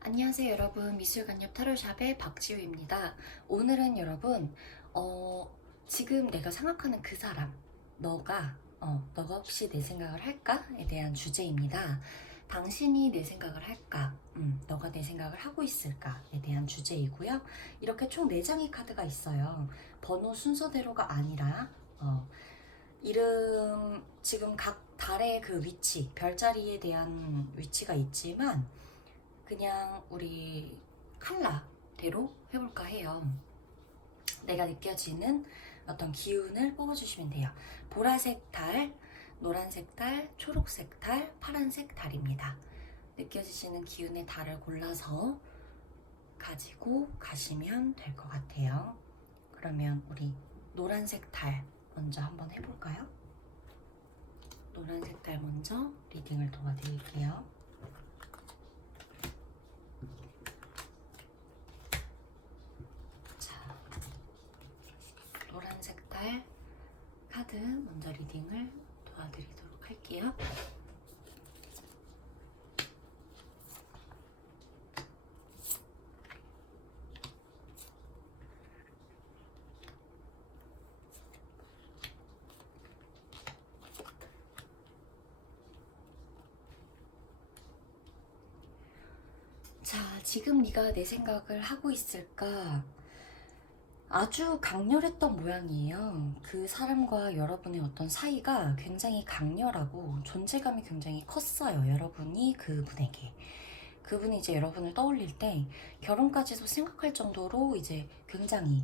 안녕하세요 여러분, 미술관옆 타로샵의 박지우입니다. 오늘은 여러분 지금 내가 생각하는 그 사람, 너가 혹시 내 생각을 할까?에 대한 주제입니다. 당신이 내 생각을 할까? 너가 내 생각을 하고 있을까?에 대한 주제이고요. 이렇게 총 4장의 카드가 있어요. 번호 순서대로가 아니라 이름, 지금 각 달의 그 위치, 별자리에 대한 위치가 있지만 그냥 우리 컬러대로 해볼까 해요. 내가 느껴지는 어떤 기운을 뽑아주시면 돼요. 보라색 달, 노란색 달, 초록색 달, 파란색 달입니다. 느껴지시는 기운의 달을 골라서 가지고 가시면 될 것 같아요. 그러면 우리 노란색 달 먼저 한번 해볼까요? 노란색 달 먼저 리딩을 도와드릴게요. 노란색 달 카드 먼저 리딩을 도와드리도록 할게요. 자, 지금 네가 내 생각을 하고 있을까? 아주 강렬했던 모양이에요. 그 사람과 여러분의 어떤 사이가 굉장히 강렬하고 존재감이 굉장히 컸어요. 여러분이 그분에게. 그분이 이제 여러분을 떠올릴 때 결혼까지도 생각할 정도로 이제 굉장히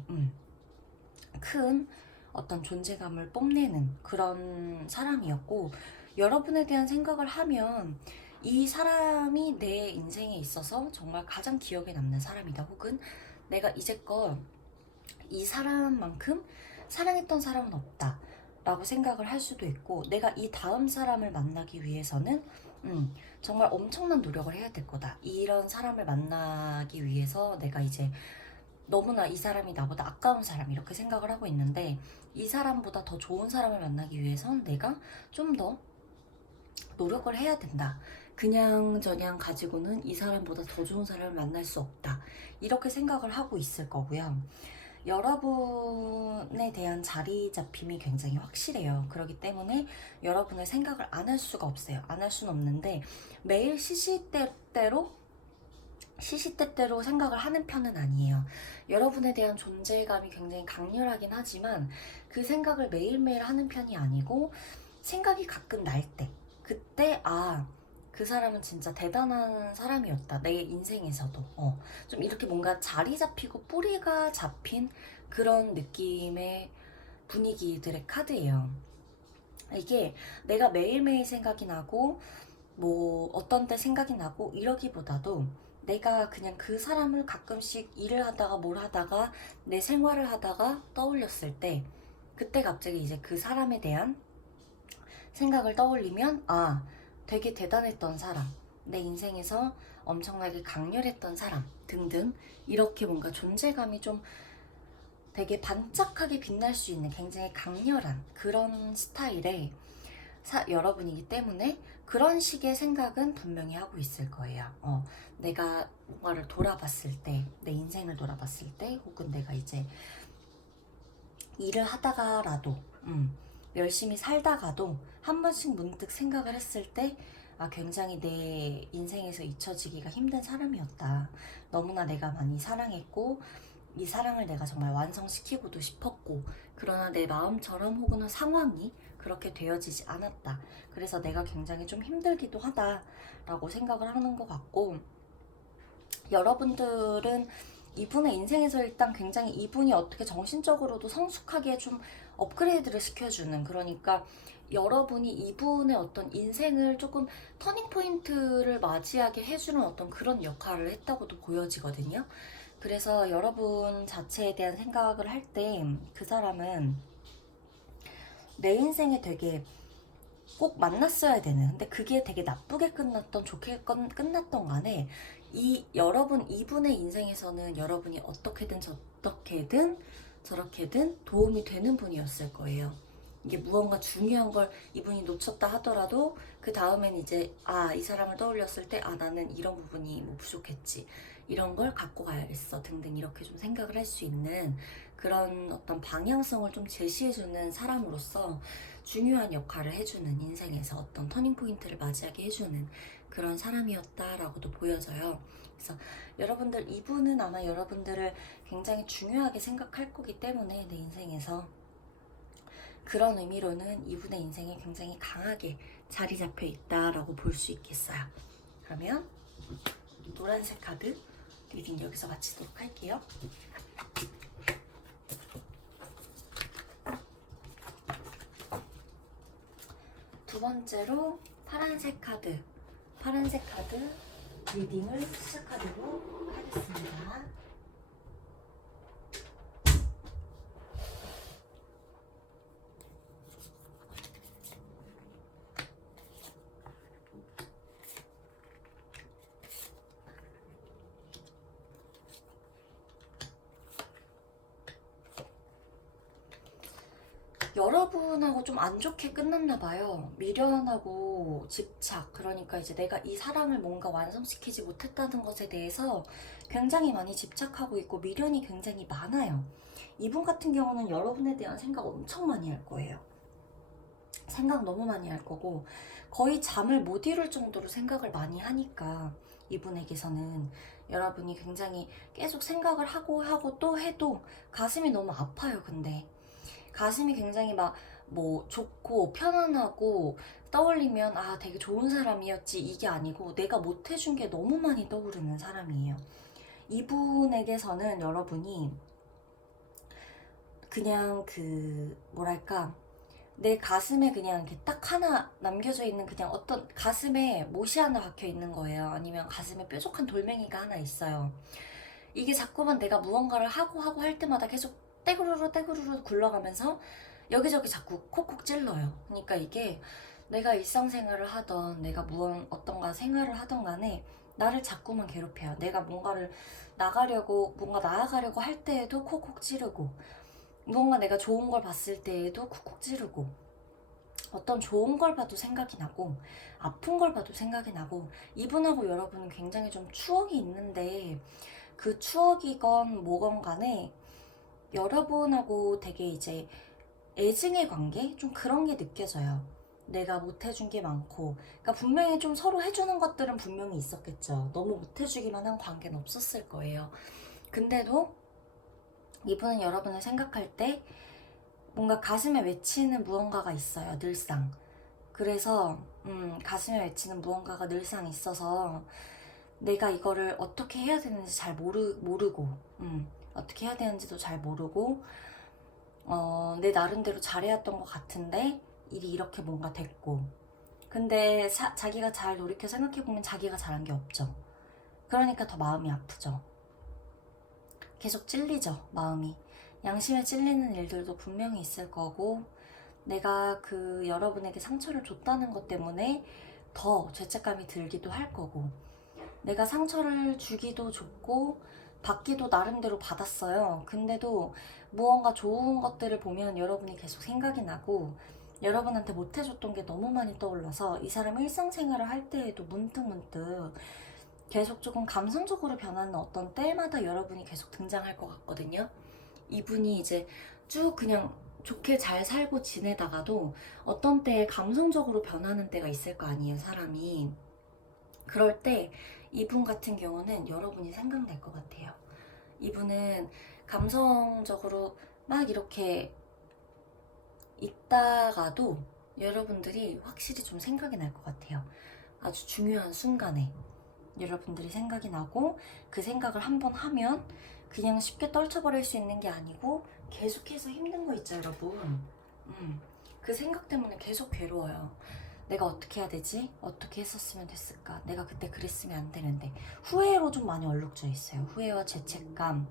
큰 어떤 존재감을 뽐내는 그런 사람이었고, 여러분에 대한 생각을 하면 이 사람이 내 인생에 있어서 정말 가장 기억에 남는 사람이다, 혹은 내가 이제껏 이 사람만큼 사랑했던 사람은 없다 라고 생각을 할 수도 있고, 내가 이 다음 사람을 만나기 위해서는 정말 엄청난 노력을 해야 될 거다. 이런 사람을 만나기 위해서 내가 이제 너무나 이 사람이 나보다 아까운 사람 이렇게 생각을 하고 있는데, 이 사람보다 더 좋은 사람을 만나기 위해선 내가 좀 더 노력을 해야 된다. 그냥 저냥 가지고는 이 사람보다 더 좋은 사람을 만날 수 없다. 이렇게 생각을 하고 있을 거고요. 여러분에 대한 자리 잡힘이 굉장히 확실해요. 그렇기 때문에 여러분의 생각을 안 할 수가 없어요. 안 할 수는 없는데, 매일 시시때때로 생각을 하는 편은 아니에요. 여러분에 대한 존재감이 굉장히 강렬하긴 하지만 그 생각을 매일매일 하는 편이 아니고, 생각이 가끔 날 때, 그때 그 사람은 진짜 대단한 사람이었다, 내 인생에서도. 좀 이렇게 뭔가 자리 잡히고 뿌리가 잡힌 그런 느낌의 분위기들의 카드예요. 이게 내가 매일매일 생각이 나고 뭐 어떤 때 생각이 나고 이러기보다도, 내가 그냥 그 사람을 가끔씩 일을 하다가 뭘 하다가 내 생활을 하다가 떠올렸을 때, 그때 갑자기 이제 그 사람에 대한 생각을 떠올리면 되게 대단했던 사람, 내 인생에서 엄청나게 강렬했던 사람 등등, 이렇게 뭔가 존재감이 좀 되게 반짝하게 빛날 수 있는 굉장히 강렬한 그런 스타일의 여러분이기 때문에 그런 식의 생각은 분명히 하고 있을 거예요. 내가 뭔가를 돌아봤을 때, 내 인생을 돌아봤을 때, 혹은 내가 이제 일을 하다가라도 열심히 살다가도 한 번씩 문득 생각을 했을 때, 굉장히 내 인생에서 잊혀지기가 힘든 사람이었다. 너무나 내가 많이 사랑했고, 이 사랑을 내가 정말 완성시키고도 싶었고, 그러나 내 마음처럼 혹은 상황이 그렇게 되어지지 않았다. 그래서 내가 굉장히 좀 힘들기도 하다라고 생각을 하는 것 같고, 여러분들은 이분의 인생에서 일단 굉장히 이분이 어떻게 정신적으로도 성숙하게 좀 업그레이드를 시켜주는, 그러니까 여러분이 이분의 어떤 인생을 조금 터닝포인트를 맞이하게 해주는 어떤 그런 역할을 했다고도 보여지거든요. 그래서 여러분 자체에 대한 생각을 할 때 그 사람은 내 인생에 되게 꼭 만났어야 되는, 근데 그게 되게 나쁘게 끝났던 좋게 끝났던 간에, 이분의 인생에서는 여러분이 어떻게든 저렇게든 도움이 되는 분이었을 거예요. 이게 무언가 중요한 걸 이분이 놓쳤다 하더라도 그 다음엔 이제 이 사람을 떠올렸을 때 나는 이런 부분이 뭐 부족했지, 이런 걸 갖고 가야겠어 등등 이렇게 좀 생각을 할 수 있는 그런 어떤 방향성을 좀 제시해주는 사람으로서 중요한 역할을 해주는, 인생에서 어떤 터닝포인트를 맞이하게 해주는 그런 사람이었다라고도 보여져요. 그래서 여러분들, 이분은 아마 여러분들을 굉장히 중요하게 생각할 거기 때문에 내 인생에서 그런 의미로는 이분의 인생에 굉장히 강하게 자리 잡혀 있다라고 볼 수 있겠어요. 그러면 노란색 카드 리딩 여기서 마치도록 할게요. 두 번째로 파란색 카드 리딩을 시작하도록 하겠습니다. 여러분하고 좀 안 좋게 끝났나 봐요. 미련하고 집착, 그러니까 이제 내가 이 사랑을 뭔가 완성시키지 못했다는 것에 대해서 굉장히 많이 집착하고 있고 미련이 굉장히 많아요. 이분 같은 경우는 여러분에 대한 생각 엄청 많이 할 거예요. 생각 너무 많이 할 거고 거의 잠을 못 이룰 정도로 생각을 많이 하니까 이분에게서는 여러분이 굉장히 계속 생각을 하고 또 해도 가슴이 너무 아파요. 근데 가슴이 굉장히 막 뭐 좋고 편안하고 떠올리면 되게 좋은 사람이었지 이게 아니고 내가 못 해준 게 너무 많이 떠오르는 사람이에요. 이분에게서는 여러분이 그냥 뭐랄까, 내 가슴에 그냥 이렇게 딱 하나 남겨져 있는 그냥 어떤 가슴에 못이 하나 박혀 있는 거예요. 아니면 가슴에 뾰족한 돌멩이가 하나 있어요. 이게 자꾸만 내가 무언가를 하고 할 때마다 계속 떼구르르 굴러가면서 여기저기 자꾸 콕콕 찔러요. 그러니까 이게 내가 일상생활을 하던 내가 어떤가 생활을 하던 간에 나를 자꾸만 괴롭혀요. 내가 뭔가 나아가려고 할 때에도 콕콕 찌르고, 무언가 내가 좋은 걸 봤을 때에도 콕콕 찌르고, 어떤 좋은 걸 봐도 생각이 나고 아픈 걸 봐도 생각이 나고. 이분하고 여러분은 굉장히 좀 추억이 있는데 그 추억이건 뭐건 간에 여러분하고 되게 이제 애증의 관계? 좀 그런 게 느껴져요. 내가 못해준 게 많고, 그러니까 분명히 좀 서로 해주는 것들은 분명히 있었겠죠. 너무 못해주기만 한 관계는 없었을 거예요. 근데도 이분은 여러분을 생각할 때 뭔가 가슴에 맺히는 무언가가 있어요. 늘상. 그래서 가슴에 맺히는 무언가가 늘상 있어서 내가 이거를 어떻게 해야 되는지 잘 모르고 어떻게 해야 되는지도 잘 모르고 내 나름대로 잘해왔던 것 같은데 일이 이렇게 뭔가 됐고, 근데 자기가 잘 돌이켜 생각해보면 자기가 잘한 게 없죠. 그러니까 더 마음이 아프죠. 계속 찔리죠, 마음이. 양심에 찔리는 일들도 분명히 있을 거고, 내가 여러분에게 상처를 줬다는 것 때문에 더 죄책감이 들기도 할 거고, 내가 상처를 주기도 줬고 받기도 나름대로 받았어요. 근데도 무언가 좋은 것들을 보면 여러분이 계속 생각이 나고 여러분한테 못해줬던 게 너무 많이 떠올라서 이 사람 일상생활을 할 때에도 문득문득 계속 조금 감성적으로 변하는 어떤 때마다 여러분이 계속 등장할 것 같거든요. 이분이 이제 쭉 그냥 좋게 잘 살고 지내다가도 어떤 때에 감성적으로 변하는 때가 있을 거 아니에요, 사람이. 그럴 때 이분 같은 경우는 여러분이 생각날 것 같아요. 이분은 감성적으로 막 이렇게 있다가도 여러분들이 확실히 좀 생각이 날 것 같아요. 아주 중요한 순간에 여러분들이 생각이 나고, 그 생각을 한번 하면 그냥 쉽게 떨쳐버릴 수 있는 게 아니고 계속해서 힘든 거 있죠, 여러분. 그 생각 때문에 계속 괴로워요. 내가 어떻게 해야 되지? 어떻게 했었으면 됐을까? 내가 그때 그랬으면 안 되는데. 후회로 좀 많이 얼룩져 있어요. 후회와 죄책감,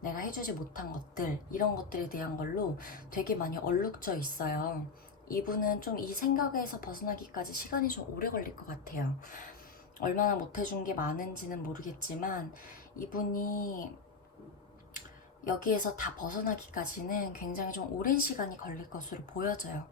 내가 해주지 못한 것들, 이런 것들에 대한 걸로 되게 많이 얼룩져 있어요. 이분은 좀 이 생각에서 벗어나기까지 시간이 좀 오래 걸릴 것 같아요. 얼마나 못해준 게 많은지는 모르겠지만 이분이 여기에서 다 벗어나기까지는 굉장히 좀 오랜 시간이 걸릴 것으로 보여져요.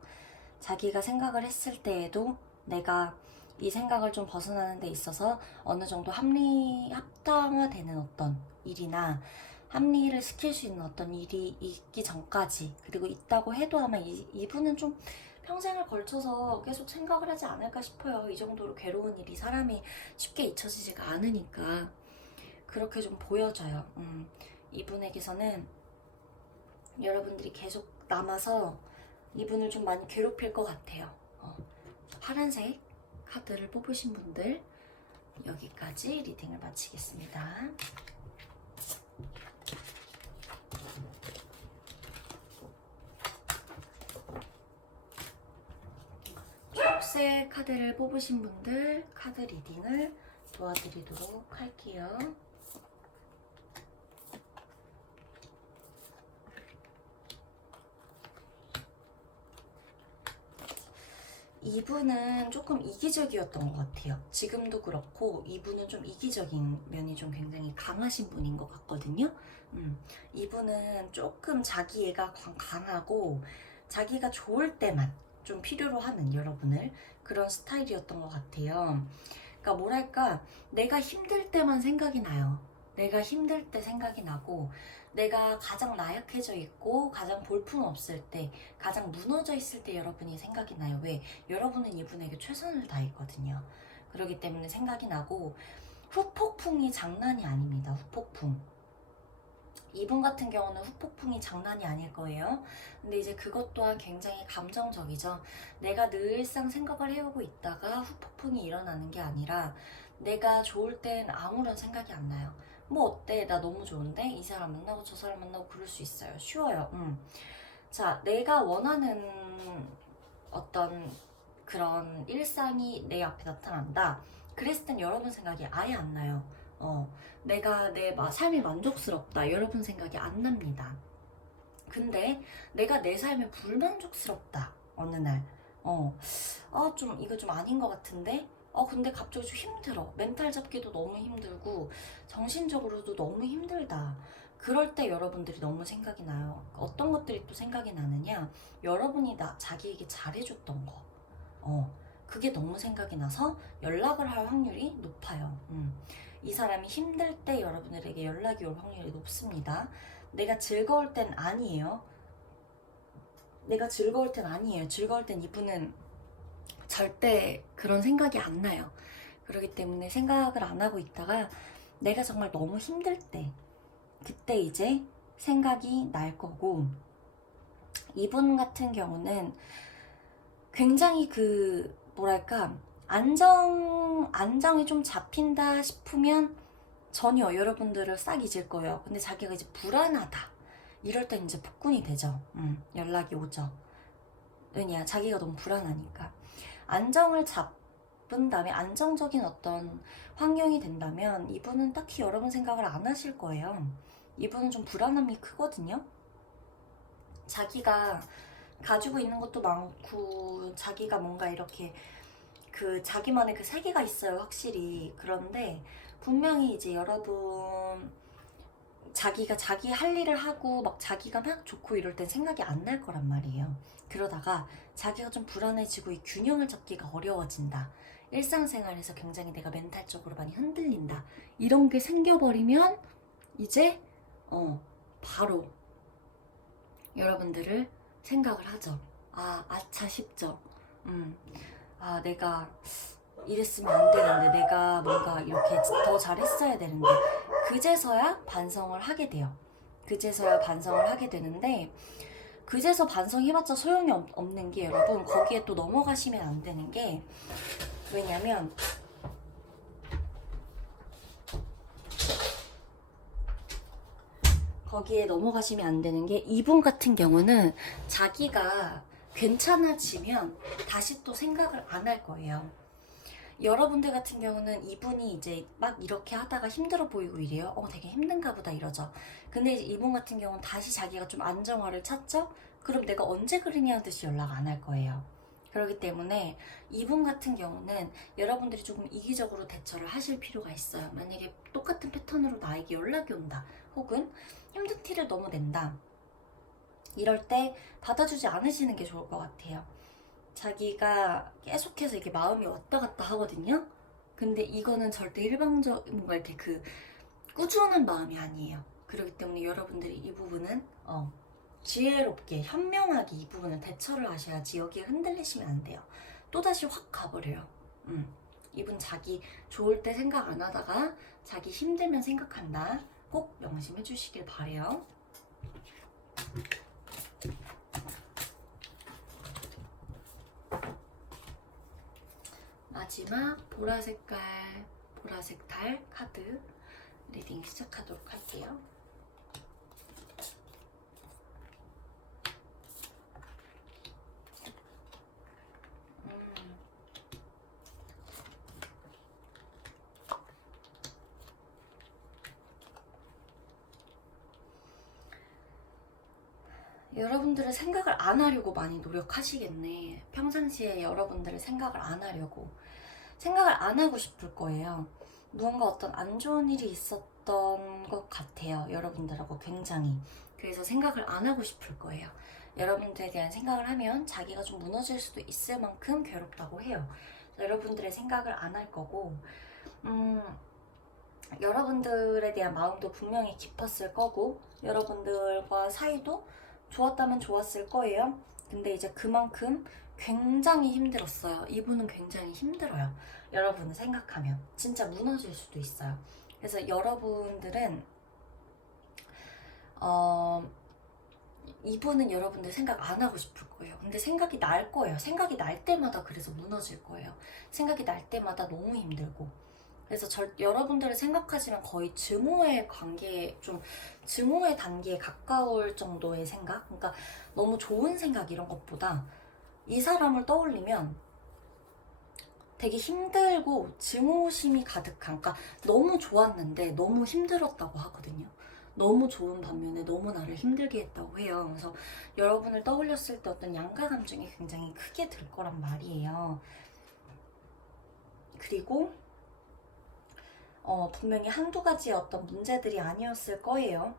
자기가 생각을 했을 때에도 내가 이 생각을 좀 벗어나는 데 있어서 어느 정도 합당화되는 어떤 일이나 합리를 시킬 수 있는 어떤 일이 있기 전까지, 그리고 있다고 해도 아마 이분은 좀 평생을 걸쳐서 계속 생각을 하지 않을까 싶어요. 이 정도로 괴로운 일이 사람이 쉽게 잊혀지지가 않으니까 그렇게 좀 보여져요. 이분에게서는 여러분들이 계속 남아서 이분을 좀 많이 괴롭힐 것 같아요. 파란색 카드를 뽑으신 분들 여기까지 리딩을 마치겠습니다. 초록색 카드를 뽑으신 분들 카드 리딩을 도와드리도록 할게요. 이분은 조금 이기적이었던 것 같아요. 지금도 그렇고 이분은 좀 이기적인 면이 좀 굉장히 강하신 분인 것 같거든요. 이분은 조금 자기애가 강하고 자기가 좋을 때만 좀 필요로 하는 여러분을 그런 스타일이었던 것 같아요. 그러니까 뭐랄까, 내가 힘들 때만 생각이 나요. 내가 힘들 때 생각이 나고, 내가 가장 나약해져 있고 가장 볼품없을 때, 가장 무너져 있을 때 여러분이 생각이 나요. 왜? 여러분은 이분에게 최선을 다했거든요. 그렇기 때문에 생각이 나고, 후폭풍이 장난이 아닙니다. 후폭풍. 이분 같은 경우는 후폭풍이 장난이 아닐 거예요. 근데 이제 그것 또한 굉장히 감정적이죠. 내가 늘상 생각을 해오고 있다가 후폭풍이 일어나는 게 아니라, 내가 좋을 땐 아무런 생각이 안 나요. 뭐 어때? 나 너무 좋은데? 이 사람 만나고 저 사람 만나고 그럴 수 있어요. 쉬워요. 자, 내가 원하는 어떤 그런 일상이 내 앞에 나타난다. 그랬을 땐 여러분 생각이 아예 안 나요. 내가 내 삶이 만족스럽다. 여러분 생각이 안 납니다. 근데 내가 내 삶에 불만족스럽다. 어느 날. 좀 이거 좀 아닌 것 같은데? 근데 갑자기 좀 힘들어. 멘탈 잡기도 너무 힘들고 정신적으로도 너무 힘들다. 그럴 때 여러분들이 너무 생각이 나요. 어떤 것들이 또 생각이 나느냐? 여러분이 자기에게 잘해줬던 거. 그게 너무 생각이 나서 연락을 할 확률이 높아요. 이 사람이 힘들 때 여러분들에게 연락이 올 확률이 높습니다. 내가 즐거울 땐 아니에요. 즐거울 땐 이분은 절대 그런 생각이 안 나요. 그렇기 때문에 생각을 안 하고 있다가 내가 정말 너무 힘들 때, 그때 이제 생각이 날 거고, 이분 같은 경우는 굉장히 뭐랄까, 안정이 좀 잡힌다 싶으면 전혀 여러분들을 싹 잊을 거예요. 근데 자기가 이제 불안하다. 이럴 땐 이제 폭군이 되죠. 연락이 오죠. 왜냐, 자기가 너무 불안하니까. 안정을 잡은 다음에 안정적인 어떤 환경이 된다면 이분은 딱히 여러분 생각을 안 하실 거예요. 이분은 좀 불안함이 크거든요. 자기가 가지고 있는 것도 많고, 자기가 뭔가 이렇게 자기만의 그 세계가 있어요, 확실히. 그런데 분명히 이제 여러분, 자기가 자기 할 일을 하고 막 자기가 막 좋고 이럴 땐 생각이 안 날 거란 말이에요. 그러다가 자기가 좀 불안해지고 이 균형을 잡기가 어려워진다. 일상생활에서 굉장히 내가 멘탈적으로 많이 흔들린다. 이런 게 생겨버리면 이제 바로 여러분들을 생각을 하죠. 아차 싶죠. 내가 이랬으면 안 되는데, 내가 뭔가 이렇게 더 잘했어야 되는데, 그제서야 반성을 하게 돼요. 그제서야 반성을 하게 되는데, 그제서 반성해봤자 소용이 없는 게, 여러분, 거기에 또 넘어가시면 안 되는 게, 왜냐면 거기에 넘어가시면 안 되는 게, 이분 같은 경우는 자기가 괜찮아지면 다시 또 생각을 안 할 거예요. 여러분들 같은 경우는 이분이 이제 막 이렇게 하다가 힘들어 보이고 이래요. 되게 힘든가 보다 이러죠. 근데 이제 이분 같은 경우는 다시 자기가 좀 안정화를 찾죠? 그럼 내가 언제 그러냐는 듯이 연락 안 할 거예요. 그렇기 때문에 이분 같은 경우는 여러분들이 조금 이기적으로 대처를 하실 필요가 있어요. 만약에 똑같은 패턴으로 나에게 연락이 온다. 혹은 힘든 티를 너무 낸다. 이럴 때 받아주지 않으시는 게 좋을 것 같아요. 자기가 계속해서 이게 마음이 왔다 갔다 하거든요. 근데 이거는 절대 일방적 뭔가 이렇게 그 꾸준한 마음이 아니에요. 그렇기 때문에 여러분들이 이 부분은 지혜롭게 현명하게 이 부분을 대처를 하셔야지 여기에 흔들리시면 안 돼요. 또다시 확 가버려요. 이분 자기 좋을 때 생각 안 하다가 자기 힘들면 생각한다. 꼭 명심해 주시길 바래요. 마지막 보라색 달 카드 리딩 시작하도록 할게요. 여러분들은 생각을 안 하려고 많이 노력하시겠네. 평상시에 여러분들의 생각을 안 하려고. 생각을 안 하고 싶을 거예요. 무언가 어떤 안 좋은 일이 있었던 것 같아요. 여러분들하고 굉장히. 그래서 생각을 안 하고 싶을 거예요. 여러분들에 대한 생각을 하면 자기가 좀 무너질 수도 있을 만큼 괴롭다고 해요. 여러분들의 생각을 안 할 거고, 여러분들에 대한 마음도 분명히 깊었을 거고, 여러분들과 사이도 좋았다면 좋았을 거예요. 근데 이제 그만큼 굉장히 힘들었어요. 이분은 굉장히 힘들어요. 여러분을 생각하면 진짜 무너질 수도 있어요. 그래서 여러분들은 이분은 여러분들 생각 안 하고 싶을 거예요. 근데 생각이 날 거예요. 생각이 날 때마다 그래서 무너질 거예요. 생각이 날 때마다 너무 힘들고. 그래서 여러분들을 생각하지만 거의 증오의 관계, 좀 증오의 단계에 가까울 정도의 생각? 그러니까 너무 좋은 생각 이런 것보다 이 사람을 떠올리면 되게 힘들고 증오심이 가득한, 그러니까 너무 좋았는데 너무 힘들었다고 하거든요. 너무 좋은 반면에 너무 나를 힘들게 했다고 해요. 그래서 여러분을 떠올렸을 때 어떤 양가 감정이 굉장히 크게 들 거란 말이에요. 그리고 분명히 한두 가지의 어떤 문제들이 아니었을 거예요.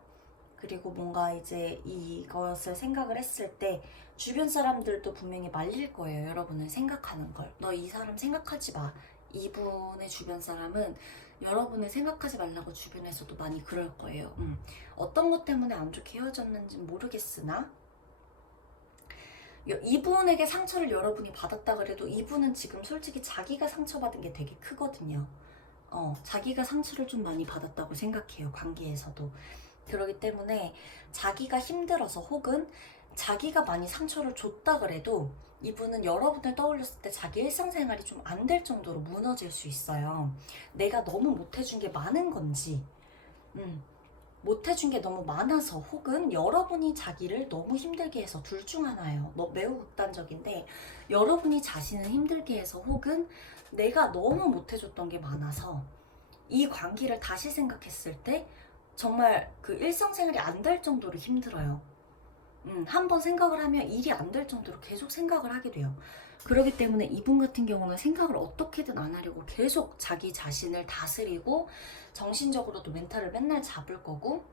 그리고 뭔가 이제 이것을 생각을 했을 때 주변 사람들도 분명히 말릴 거예요. 여러분을 생각하는 걸. 너 이 사람 생각하지 마. 이분의 주변 사람은 여러분을 생각하지 말라고 주변에서도 많이 그럴 거예요. 어떤 것 때문에 안 좋게 헤어졌는지 모르겠으나 이분에게 상처를 여러분이 받았다 그래도 이분은 지금 솔직히 자기가 상처받은 게 되게 크거든요. 자기가 상처를 좀 많이 받았다고 생각해요. 관계에서도. 그러기 때문에 자기가 힘들어서 혹은 자기가 많이 상처를 줬다 그래도 이분은 여러분을 떠올렸을 때 자기 일상생활이 좀 안 될 정도로 무너질 수 있어요. 내가 너무 못해준 게 많은 건지, 못해준 게 너무 많아서 혹은 여러분이 자기를 너무 힘들게 해서 둘 중 하나예요. 매우 극단적인데 여러분이 자신을 힘들게 해서 혹은 내가 너무 못해줬던 게 많아서 이 관계를 다시 생각했을 때 정말 그 일상생활이 안 될 정도로 힘들어요. 한번 생각을 하면 일이 안 될 정도로 계속 생각을 하게 돼요. 그렇기 때문에 이분 같은 경우는 생각을 어떻게든 안 하려고 계속 자기 자신을 다스리고 정신적으로도 멘탈을 맨날 잡을 거고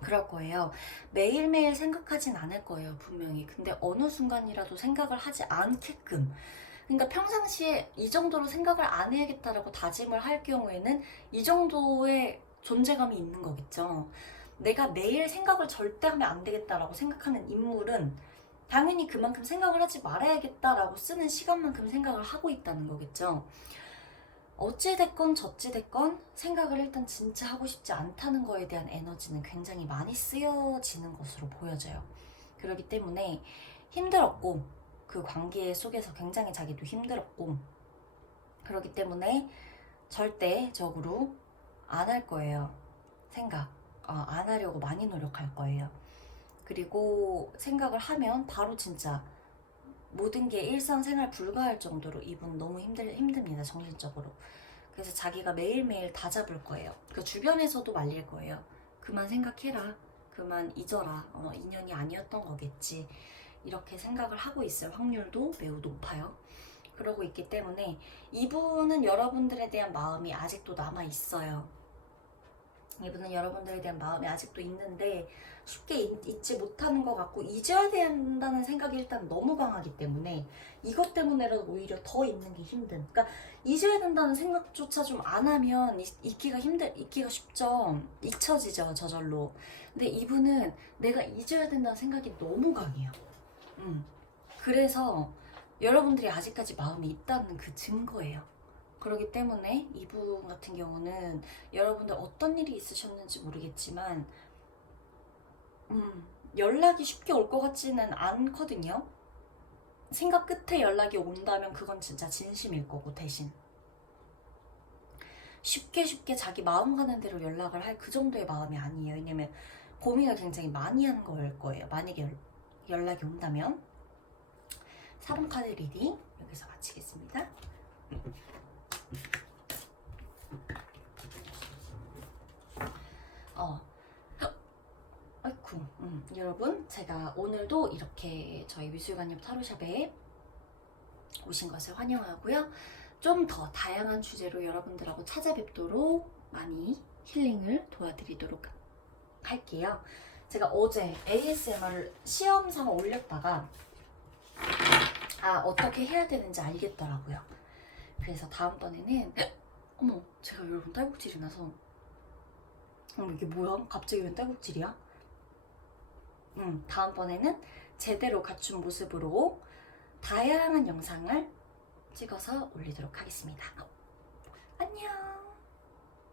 그럴 거예요. 매일매일 생각하진 않을 거예요, 분명히. 근데 어느 순간이라도 생각을 하지 않게끔. 그러니까 평상시에 이 정도로 생각을 안 해야겠다라고 다짐을 할 경우에는 이 정도의 존재감이 있는 거겠죠. 내가 매일 생각을 절대 하면 안 되겠다라고 생각하는 인물은 당연히 그만큼 생각을 하지 말아야겠다라고 쓰는 시간만큼 생각을 하고 있다는 거겠죠. 어찌됐건 저찌됐건 생각을 일단 진짜 하고 싶지 않다는 거에 대한 에너지는 굉장히 많이 쓰여지는 것으로 보여져요. 그렇기 때문에 힘들었고 그 관계 속에서 굉장히 자기도 힘들었고 그렇기 때문에 절대적으로 안 할 거예요. 생각 안 하려고 많이 노력할 거예요. 그리고 생각을 하면 바로 진짜 모든 게 일상생활 불가할 정도로 이분 너무 힘듭니다. 정신적으로. 그래서 자기가 매일매일 다 잡을 거예요. 그 주변에서도 말릴 거예요. 그만 생각해라. 그만 잊어라. 인연이 아니었던 거겠지. 이렇게 생각을 하고 있을 확률도 매우 높아요. 그러고 있기 때문에 이분은 여러분들에 대한 마음이 아직도 남아 있어요. 이분은 여러분들에 대한 마음이 아직도 있는데 쉽게 잊지 못하는 것 같고 잊어야 된다는 생각이 일단 너무 강하기 때문에 이것 때문에라도 오히려 더 잊는 게 힘든. 그러니까 잊어야 된다는 생각조차 좀 안 하면 잊기가 쉽죠. 잊혀지죠, 저절로. 근데 이분은 내가 잊어야 된다는 생각이 너무 강해요. 그래서 여러분들이 아직까지 마음이 있다는 그 증거예요. 그렇기 때문에 이분 같은 경우는 여러분들 어떤 일이 있으셨는지 모르겠지만 연락이 쉽게 올 것 같지는 않거든요. 생각 끝에 연락이 온다면 그건 진짜 진심일 거고, 대신 쉽게 자기 마음 가는 대로 연락을 할 그 정도의 마음이 아니에요. 왜냐면 고민을 굉장히 많이 한 걸 거예요. 만약에 연락이 온다면. 4번 카드 리딩 여기서 마치겠습니다. 아이쿠, 여러분, 제가 오늘도 이렇게 저희 미술관옆 타로샵에 오신 것을 환영하고요. 좀 더 다양한 주제로 여러분들하고 찾아뵙도록 많이 힐링을 도와드리도록 할게요. 제가 어제 ASMR을 시험 삼아 올렸다가 어떻게 해야 되는지 알겠더라고요. 그래서 다음번에는 어머, 제가 여러분 딸꾹질이 나서 이게 뭐야? 갑자기 웬 딸꾹질이야? 다음번에는 제대로 갖춘 모습으로 다양한 영상을 찍어서 올리도록 하겠습니다. 안녕!